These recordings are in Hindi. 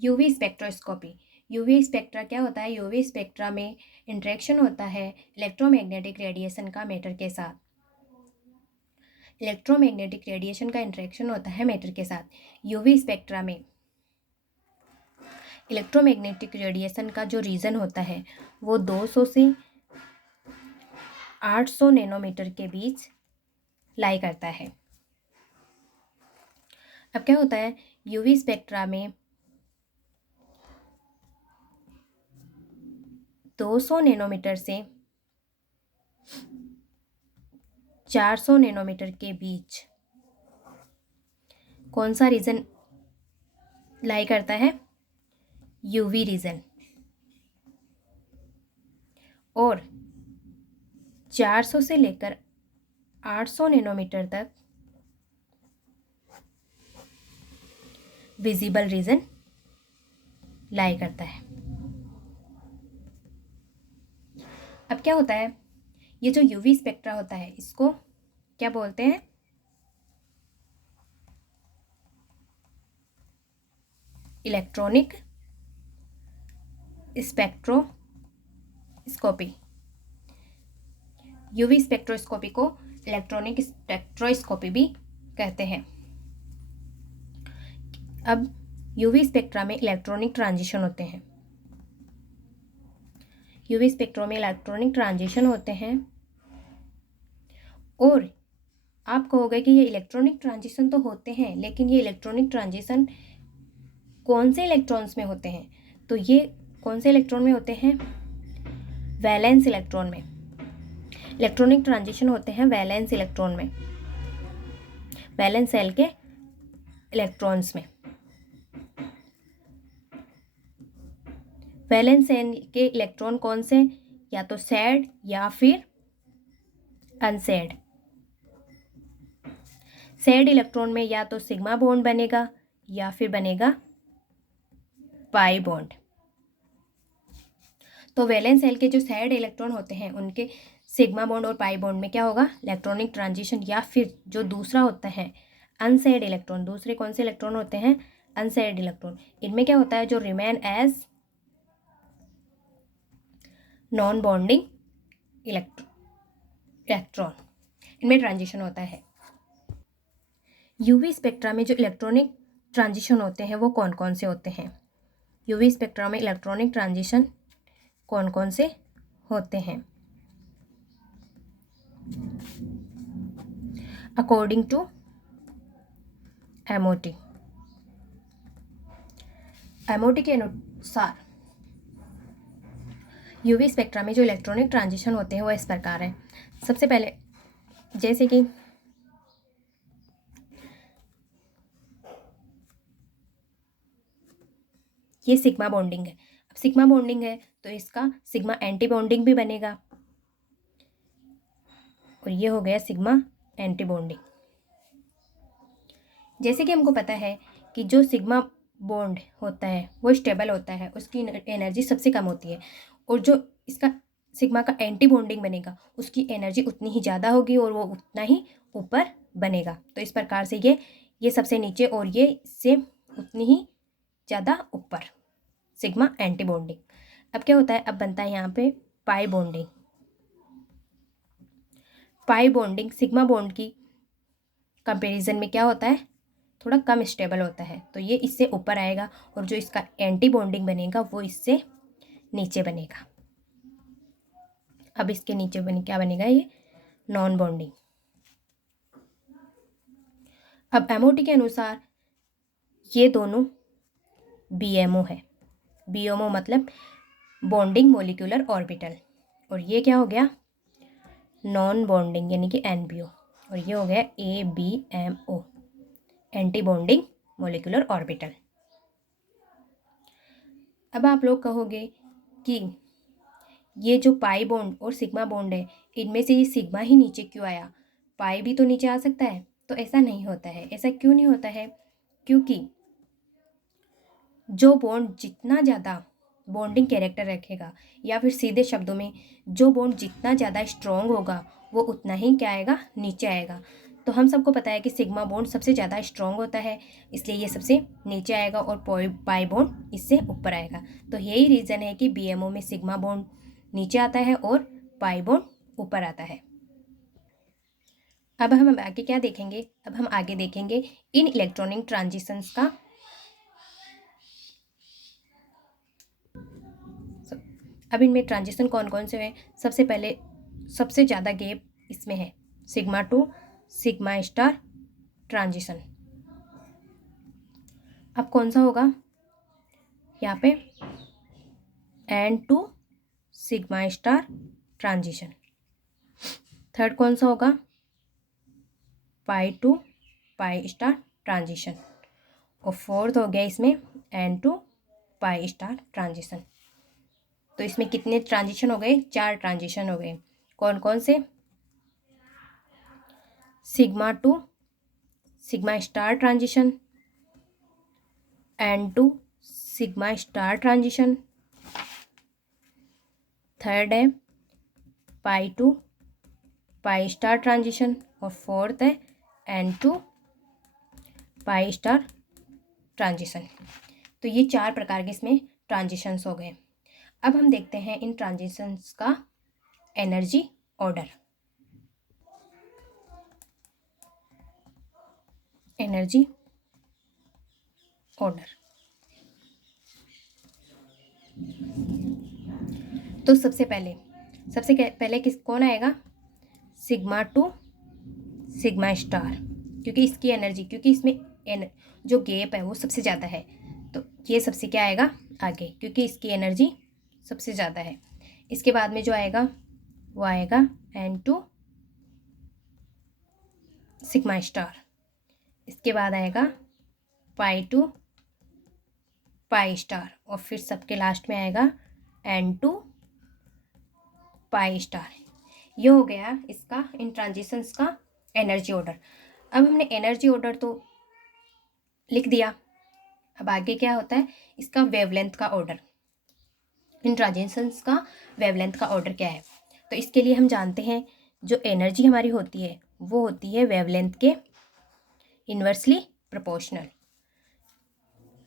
UV spectroscopy. यूवी स्पेक्ट्रा क्या होता है? यूवी स्पेक्ट्रा में इंटरेक्शन होता है इलेक्ट्रोमैग्नेटिक रेडिएशन का मैटर के साथ। इलेक्ट्रोमैग्नेटिक रेडिएशन का इंटरेक्शन होता है मैटर के साथ। यूवी स्पेक्ट्रा में इलेक्ट्रोमैग्नेटिक रेडिएशन का जो रीजन होता है वो 200 से 800 नैनोमीटर के बीच लाई करता है। अब क्या होता है? यूवी स्पेक्ट्रा में 200 नैनोमीटर से 400 नैनोमीटर के बीच कौन सा रीजन लाई करता है? UV region. और 400 से लेकर 800 नैनोमीटर तक विजिबल रीजन लाई करता है। अब क्या होता है? ये जो यूवी स्पेक्ट्रा होता है इसको क्या बोलते हैं? Electronic spectroscopy. यूवी स्पेक्ट्रोस्कोपी को इलेक्ट्रॉनिक स्पेक्ट्रोस्कोपी भी कहते हैं। अब यूवी स्पेक्ट्रा में इलेक्ट्रॉनिक ट्रांजिशन होते हैं। यूवी स्पेक्ट्रा में इलेक्ट्रॉनिक ट्रांजिशन होते हैं और आप कहोगे कि ये इलेक्ट्रॉनिक ट्रांजिशन तो होते हैं, लेकिन ये इलेक्ट्रॉनिक ट्रांजिशन कौन से इलेक्ट्रॉन्स में होते हैं? तो ये कौन से इलेक्ट्रॉन में होते हैं? वैलेंस इलेक्ट्रॉन में। इलेक्ट्रॉनिक ट्रांजिशन होते हैं वैलेंस इलेक्ट्रॉन में, वैलेंस सेल के इलेक्ट्रॉन्स में। वैलेंस सेल के इलेक्ट्रॉन कौन से? या तो सैड या फिर अनसैड। सैड इलेक्ट्रॉन में या तो सिग्मा बॉन्ड बनेगा या फिर बनेगा पाई बॉन्ड। तो वैलेंस सेल के जो सैड इलेक्ट्रॉन होते हैं उनके सिग्मा बॉन्ड और पाई बॉन्ड में क्या होगा? Electronic transition. या फिर जो दूसरा होता है अनसैड इलेक्ट्रॉन, दूसरे कौन से इलेक्ट्रॉन होते हैं? Unshared electron. इनमें क्या होता है? जो remain as non bonding electron, इनमें ट्रांजिशन होता है। यूवी स्पेक्ट्रा में जो इलेक्ट्रॉनिक ट्रांजिशन होते हैं वो कौन कौन से होते हैं? यूवी स्पेक्ट्रा में इलेक्ट्रॉनिक ट्रांजिशन कौन कौन से होते हैं? According to MOT. एमओटी के अनुसार यूवी स्पेक्ट्रा में जो इलेक्ट्रॉनिक ट्रांजिशन होते हैं वो इस प्रकार है। सबसे पहले जैसे कि ये सिग्मा बॉन्डिंग है। अब सिग्मा बॉन्डिंग है तो इसका सिग्मा एंटी बॉन्डिंग भी बनेगा और ये हो गया सिग्मा एंटी बॉन्डिंग। जैसे कि हमको पता है कि जो सिग्मा बॉन्ड होता है वो स्टेबल होता है, उसकी एनर्जी सबसे कम होती है, और जो इसका सिग्मा का एंटी बॉन्डिंग बनेगा उसकी एनर्जी उतनी ही ज़्यादा होगी और वो उतना ही ऊपर बनेगा। तो इस प्रकार से ये सबसे नीचे और ये इससे उतनी ही ज़्यादा ऊपर, सिग्मा एंटी बॉन्डिंग। अब क्या होता है? अब बनता है यहाँ पे pi bonding. Pi bonding sigma bond की कंपैरिजन में क्या होता है? थोड़ा कम स्टेबल होता है, तो ये इससे ऊपर आएगा और जो इसका एंटी बॉन्डिंग बनेगा वो इससे नीचे बनेगा। अब इसके नीचे क्या बनेगा? ये नॉन बॉन्डिंग। अब एमओटी के अनुसार ये दोनों बीएमओ है। बीएमओ मतलब बॉन्डिंग मोलिकुलर ऑर्बिटल, और ये क्या हो गया? नॉन बॉन्डिंग यानी कि एनबीओ, और ये हो गया ABMO, anti bonding molecular orbital. अब आप लोग कहोगे कि ये जो पाई बॉन्ड और सिग्मा बॉन्ड है इनमें से ये सिग्मा ही नीचे क्यों आया? पाई भी तो नीचे आ सकता है। तो ऐसा नहीं होता है। ऐसा क्यों नहीं होता है? क्योंकि जो बॉन्ड जितना ज़्यादा बॉन्डिंग कैरेक्टर रखेगा, या फिर सीधे शब्दों में जो बॉन्ड जितना ज़्यादा स्ट्रॉन्ग होगा वो उतना ही क्या आएगा? नीचे आएगा। तो हम सबको पता है कि सिग्मा बॉन्ड सबसे ज़्यादा स्ट्रॉन्ग होता है, इसलिए ये सबसे नीचे आएगा और पाई बॉन्ड इससे ऊपर आएगा। तो यही रीज़न है कि बीएमओ में सिग्मा बॉन्ड नीचे आता है और पाई बॉन्ड ऊपर आता है। अब हम आगे क्या देखेंगे? अब हम आगे देखेंगे इन इलेक्ट्रॉनिक ट्रांजिशंस का। अब इनमें ट्रांजिशन कौन कौन से हैं? सबसे पहले सबसे ज़्यादा गैप इसमें है sigma to sigma star transition. अब कौन सा होगा यहाँ पे? N2 sigma star transition. Third कौन सा होगा? पाई टू पाई स्टार ट्रांजिशन। और फोर्थ हो गया इसमें N2 पाई स्टार ट्रांजिशन। तो इसमें कितने ट्रांजिशन हो गए? 4 ट्रांजिशन हो गए। कौन कौन से? Sigma to sigma star transition, N2 sigma star transition, third है पाई टू पाई स्टार ट्रांजिशन, और फोर्थ है N2 पाई स्टार ट्रांजिशन। तो ये 4 प्रकार के इसमें ट्रांजिशंस हो गए। अब हम देखते हैं इन ट्रांजिशंस का एनर्जी ऑर्डर। Energy order. तो सबसे पहले कौन आएगा? सिग्मा टू सिग्मा स्टार, क्योंकि इसकी एनर्जी, क्योंकि इसमें जो गैप है वो सबसे ज़्यादा है, तो ये सबसे क्या आएगा आगे, क्योंकि इसकी एनर्जी सबसे ज़्यादा है। इसके बाद में जो आएगा वो आएगा N2 सिग्मा स्टार। इसके बाद आएगा पाई टू पाई स्टार, और फिर सबके लास्ट में आएगा N2 पाई स्टार। ये हो गया इसका इन ट्रांजिशंस का एनर्जी ऑर्डर। अब हमने एनर्जी ऑर्डर तो लिख दिया, अब आगे क्या होता है इसका वेवलेंथ का ऑर्डर। इन ट्रांजिशंस का वेवलेंथ का ऑर्डर क्या है? तो इसके लिए हम जानते हैं जो एनर्जी हमारी होती है वो होती है वेवलेंथ के इन्वर्सली प्रोपोर्शनल।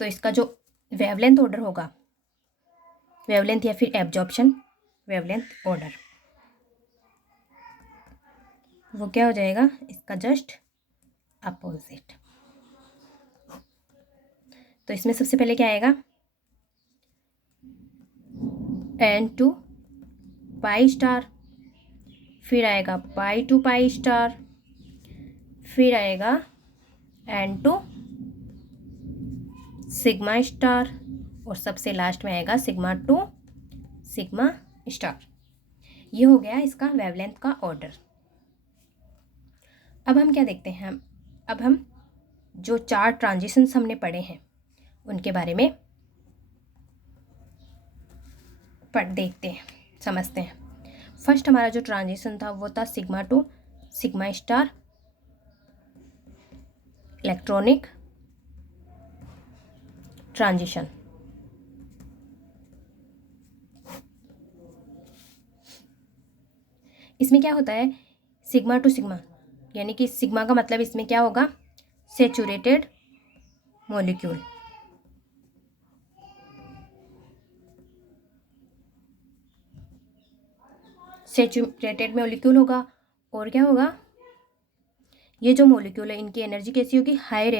तो इसका जो वेवलेंथ ऑर्डर होगा, वेवलेंथ या फिर एब्जॉर्प्शन वेवलेंथ ऑर्डर, वो क्या हो जाएगा इसका जस्ट अपोजिट। तो इसमें सबसे पहले क्या आएगा? N2 पाई स्टार, फिर आएगा पाई टू पाई स्टार, फिर आएगा N2 सिग्मा स्टार, और सबसे लास्ट में आएगा सिग्मा टू सिग्मा स्टार। ये हो गया इसका वेवलेंथ का ऑर्डर। अब हम क्या देखते हैं? अब हम जो 4 ट्रांजिशंस हमने पढ़े हैं उनके बारे में देखते हैं, समझते हैं। फर्स्ट हमारा जो ट्रांजिशन था वो था sigma to sigma star electronic transition. इसमें क्या होता है? सिग्मा टू सिग्मा, यानी कि सिग्मा का मतलब इसमें क्या होगा? Saturated molecule. सैचुरेटेड मॉलिक्यूल होगा, और क्या होगा? ये जो मॉलिक्यूल है इनकी एनर्जी कैसी होगी? हायर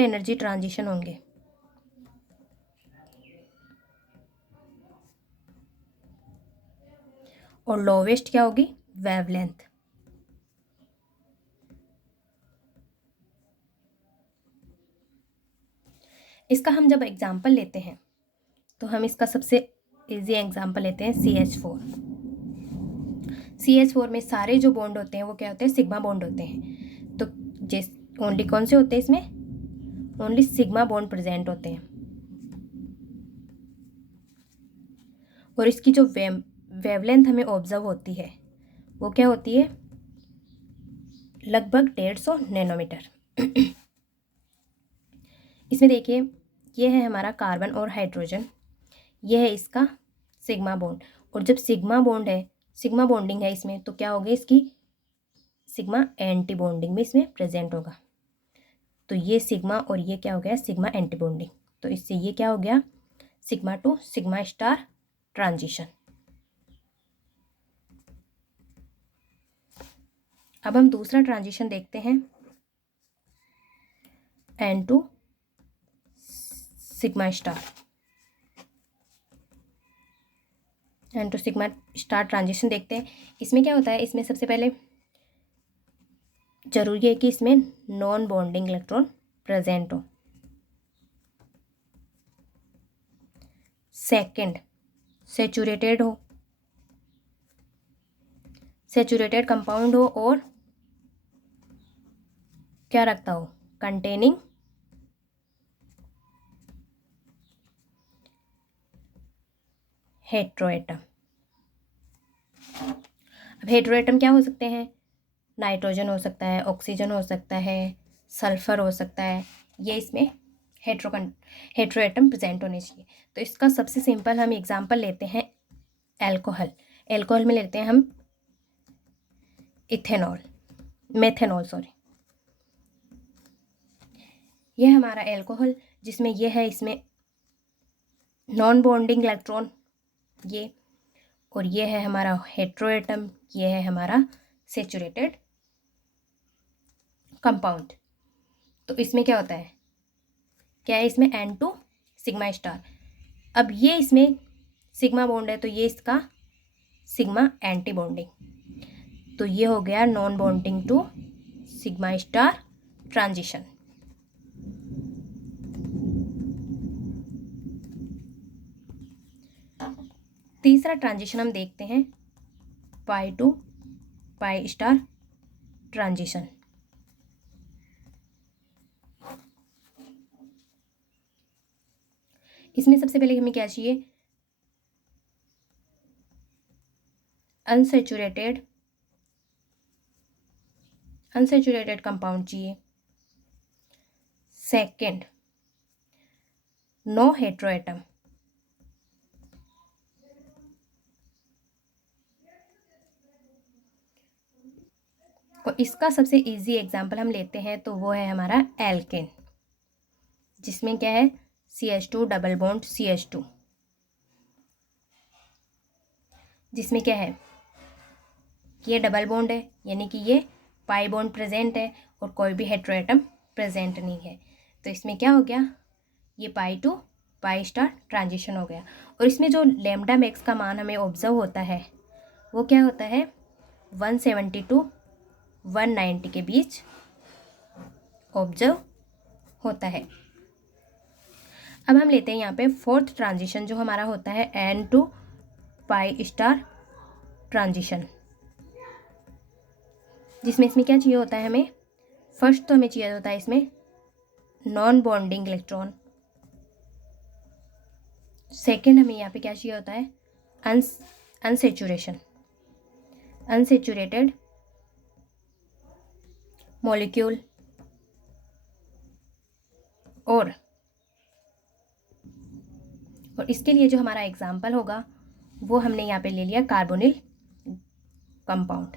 एनर्जी ट्रांजिशन होंगे। और लोवेस्ट क्या होगी? वेवलेंथ। इसका हम जब एग्जाम्पल लेते हैं तो हम इसका सबसे इजी एग्जाम्पल लेते हैं CH4। CH4 में सारे जो बॉन्ड होते हैं वो क्या होते हैं? सिग्मा बॉन्ड होते हैं। तो जिस ओनली कौन से होते हैं इसमें? ओनली सिग्मा बॉन्ड प्रेजेंट होते हैं। और इसकी जो वेवलेंथ हमें ऑब्जर्व होती है वो क्या होती है? लगभग 150 नैनोमीटर। इसमें देखिए ये है हमारा कार्बन और हाइड्रोजन, ये है इसका सिग्मा बॉन्ड। और जब सिग्मा बॉन्ड है सिग्मा बॉन्डिंग है इसमें, तो क्या होगी इसकी सिग्मा एंटी बॉन्डिंग में इसमें प्रेजेंट होगा। तो ये सिग्मा और ये क्या हो गया सिग्मा एंटी बॉन्डिंग। तो इससे ये क्या हो गया sigma to sigma star transition. अब हम दूसरा ट्रांजिशन देखते हैं, n to sigma star. N to sigma star transition देखते हैं। इसमें क्या होता है, इसमें सबसे पहले जरूरी है कि इसमें नॉन बॉन्डिंग इलेक्ट्रॉन प्रेजेंट हो। सेकंड, सेचुरेटेड हो, सेचुरेटेड कंपाउंड हो और क्या रखता हो कंटेनिंग हेट्रोएटम। अब हेट्रोएटम क्या हो सकते हैं, नाइट्रोजन हो सकता है, ऑक्सीजन हो सकता है, सल्फर हो सकता है। ये इसमें हेट्रोएटम प्रेजेंट होने चाहिए। तो इसका सबसे सिंपल हम एग्जांपल लेते हैं एल्कोहल। एल्कोहल में लेते हैं हम इथेनॉल, मेथेनॉल सॉरी। ये हमारा एल्कोहल जिसमें ये है, इसमें नॉन बॉन्डिंग इलेक्ट्रॉन ये, और ये है हमारा हेट्रोएटम, ये है हमारा सेचुरेटेड कंपाउंड। तो इसमें क्या होता है, क्या है इसमें एन टू सिग्मा स्टार। अब ये इसमें सिग्मा बॉन्ड है तो ये इसका सिग्मा एंटी बॉन्डिंग। तो ये हो गया non bonding to sigma star transition. तीसरा ट्रांजिशन हम देखते हैं pi to pi star transition. इसमें सबसे पहले हमें क्या चाहिए, अनसेचुरेटेड कंपाउंड चाहिए। Second, no heteroatom. और इसका सबसे इजी एग्जांपल हम लेते हैं तो वो है हमारा एल्केन, जिसमें क्या है CH2 डबल बॉन्ड CH2, जिसमें क्या है ये डबल बॉन्ड है, यानी कि ये पाई बॉन्ड प्रेजेंट है और कोई भी हेट्रोएटम प्रेजेंट नहीं है। तो इसमें क्या हो गया, ये पाई टू पाई स्टार ट्रांजिशन हो गया। और इसमें जो लैम्डा मैक्स का मान हमें ऑब्जर्व होता है वो क्या होता है 170 टू 190 के बीच ऑब्जर्व होता है। अब हम लेते हैं यहाँ पे फोर्थ ट्रांजिशन जो हमारा होता है n to pi star transition, जिसमें इसमें क्या चाहिए होता है हमें, फर्स्ट तो हमें चाहिए होता है इसमें नॉन बॉन्डिंग इलेक्ट्रॉन। सेकंड हमें यहाँ पे क्या चाहिए होता है अनसेचुरेटेड मॉलिक्यूल। और इसके लिए जो हमारा एग्जाम्पल होगा वो हमने यहाँ पे ले लिया कार्बोनिल कंपाउंड,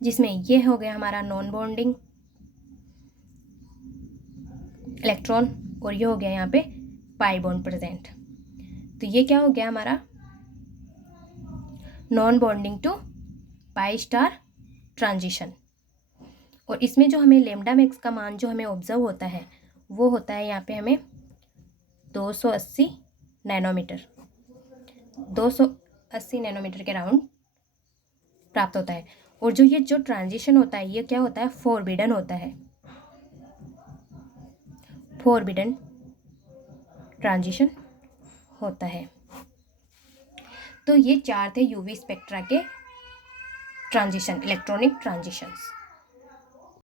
जिसमें ये हो गया हमारा नॉन बॉन्डिंग इलेक्ट्रॉन और ये हो गया यहाँ पे पाई बॉन्ड प्रेजेंट। तो ये क्या हो गया हमारा non bonding to pi star transition. और इसमें जो हमें लैम्डा मैक्स का मान जो हमें ऑब्जर्व होता है वो होता है यहाँ पे हमें 280 नैनोमीटर, 280 नैनोमीटर के राउंड प्राप्त होता है। और जो ट्रांजिशन होता है ये क्या होता है फॉरबिडन होता है, फॉरबिडन ट्रांजिशन होता है। तो ये चार थे यूवी स्पेक्ट्रा के ट्रांजिशन, इलेक्ट्रॉनिक ट्रांजिशंस।